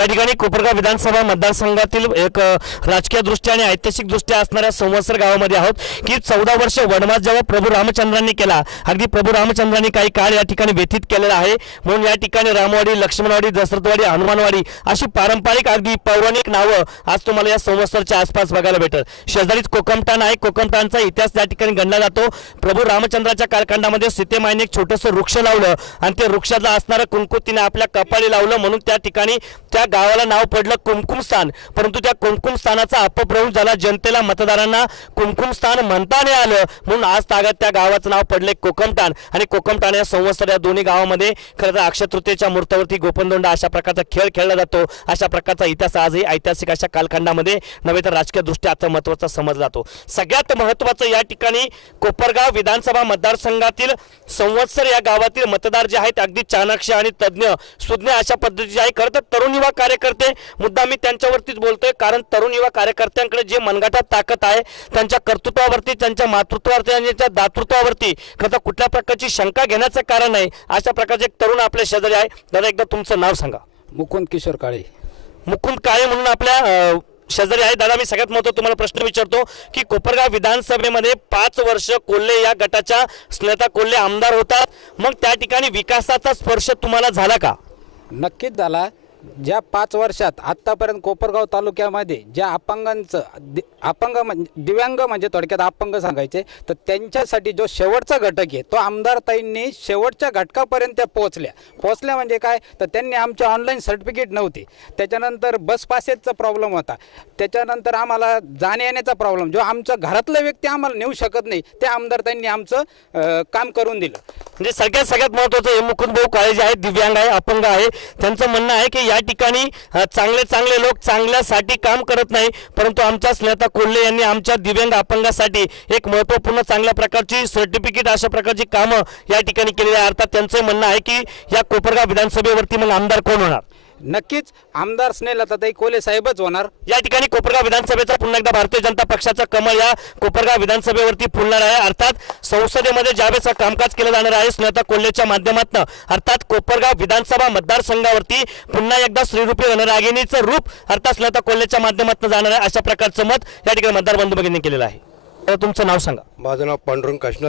या ठिकाणी कोपरगाव विधानसभा मतदारसंघातील एक राजकीय दृष्ट्या आणि ऐतिहासिक दृष्ट्या असणाऱ्या संवत्सर गावामध्ये आहोत की 14 वर्ष वनवास जेव्हा प्रभू रामचंद्रांनी केला, अगदी प्रभू रामचंद्रांनी काही काळ या ठिकाणी व्यतीत केलेला आहे। म्हणून या ठिकाणी रामवाडी, लक्ष्मणवाडी, दशरथवाडी, हनुमानवाडी अशी पारंपरिक अगदी पौराणिक नावं आज तुम्हाला या संवत्सरच्या आसपास बघायला भेटत। शेजारीच कोकमठाण आहे। कोकमठाणचा इतिहास या ठिकाणी गणला जातो। प्रभू रामचंद्राच्या कालखंडामध्ये सीतेमाईने एक छोटंसं वृक्ष लावलं आणि ते वृक्षाला असणारं कुंकू तिने आपल्या कपाळी लावलं, म्हणून त्या ठिकाणी त्या गावाला नाव पडलं कुमकुमस्थान। परंतु त्या कुमकुमस्थानाचा अपभ्रंश झाला, जनतेला मतदारांना कुमकुमस्थान म्हणता नाही आलं, म्हणून आज तागात त्या गावाचं नाव पडले कोकमठाण। आणि कोकमठाण या संवत्सर या दोन्ही गावामध्ये खरं तर अक्षय तृतीयेच्या मुहूर्तावरती गोपनदोंडा अशा प्रकारचा खेळ खेळला जातो। अशा प्रकारचा इतिहास आजही ऐतिहासिक अशा कालखंडामध्ये नव्हे तर राजकीय दृष्ट्या आता महत्त्वाचा समजला जातो। सगळ्यात महत्त्वाचं या ठिकाणी कोपरगाव विधानसभा मतदारसंघातील संवत्सर या गावातील मतदार जे आहेत अगदी चाणक्य आणि तज्ञ सुज्ञ अशा पद्धतीचे आहे। खरं तर तरुण युवा कार्यकर्ते, मुद्दा मी त्यांच्यावरतीच बोलतोय, कारण तरुण युवा कार्यकर्त्यांकडे जे मनगटात ताकद आहे, त्यांच्या कर्तृत्वावरती, त्यांच्या मातृत्वावरती आणि त्यांच्या दातृत्वावरती खरं तर कुठल्या प्रकारची शंका घेण्याचं कारण नाही। अशा प्रकारचे एक तरुण आपल्या शेजारी आहे। दादा एकदा तुमचं नाव सांगा। मुकुंद किशोर काळे। मुकुंद काळे म्हणून आपल्या शेजारी आहे। दादा मी सगळ्यात महत्त्वाचा तुम्हाला प्रश्न विचारतो की कोपरगाव विधानसभेमध्ये 5 वर्ष कोल्हे या गटाच्या स्नेहता कोल्हे आमदार होतात, मग त्या ठिकाणी विकासाचा स्पर्श तुम्हाला झाला का? नक्कीच झाला। ज्या 5 वर्षात आत्तापर्यंत कोपरगाव तालुक्यामध्ये ज्या अपंगांचं दिव्यांग म्हणजे थोडक्यात अपंग सांगायचे, तर त्यांच्यासाठी जो शेवटचा घटक आहे तो आमदारताईंनी शेवटच्या घटकापर्यंत त्या पोहोचल्या म्हणजे काय, तर त्यांनी आमचे ऑनलाईन सर्टिफिकेट नव्हते, त्याच्यानंतर बस पासेसचा प्रॉब्लेम होता, त्याच्यानंतर आम्हाला जाण्या येण्याचा प्रॉब्लेम, जो आमच्या घरातला व्यक्ती आम्हाला नेऊ शकत नाही, ते आमदारताईंनी आमचं काम करून दिलं। म्हणजे सगळ्यात महत्त्वाचं हे मुकुंद भाऊ काळे जे आहे, दिव्यांग आहे, अपंग आहे, त्यांचं म्हणणं आहे की या ठिकाणी चांगले लोक चांगल्यासाठी काम करत नाही, परंतु आमच्या स्नेहता कोल्हे यांनी आमच्या दिव्यांग अपंगासाठी एक महत्त्वपूर्ण चांगल्या प्रकारची सर्टिफिकेट अशा प्रकारची कामं या ठिकाणी केलेली आहे। अर्थात त्यांचं म्हणणं आहे की या कोपरगाव विधानसभेवरती मग आमदार कोण होणार? नक्कीच आमदार स्नेहलताताई कोल्हे साहेबच होणार। या ठिकाणी कोपरगाव विधानसभेचा पुन्हा एकदा भारतीय जनता पक्षाचा कमळ या कोपरगाव विधानसभेवरती फुलणार आहे। अर्थात संसदेमध्ये ज्यावेळेस कामकाज केलं जाणार आहे स्नेहता कोल्हेच्या माध्यमातून, अर्थात कोपरगाव विधानसभा मतदारसंघावरती पुन्हा एकदा श्रीरूपी रणरागिणीचं रूप अर्थात स्नेहता कोल्हेच्या माध्यमातून जाणार आहे, अशा प्रकारचं मत या ठिकाणी मतदार बंधू भगिनींनी केलेलं आहे। तुमचं नाव सांगा। माझं नाव पांडुरंग काशीनाथ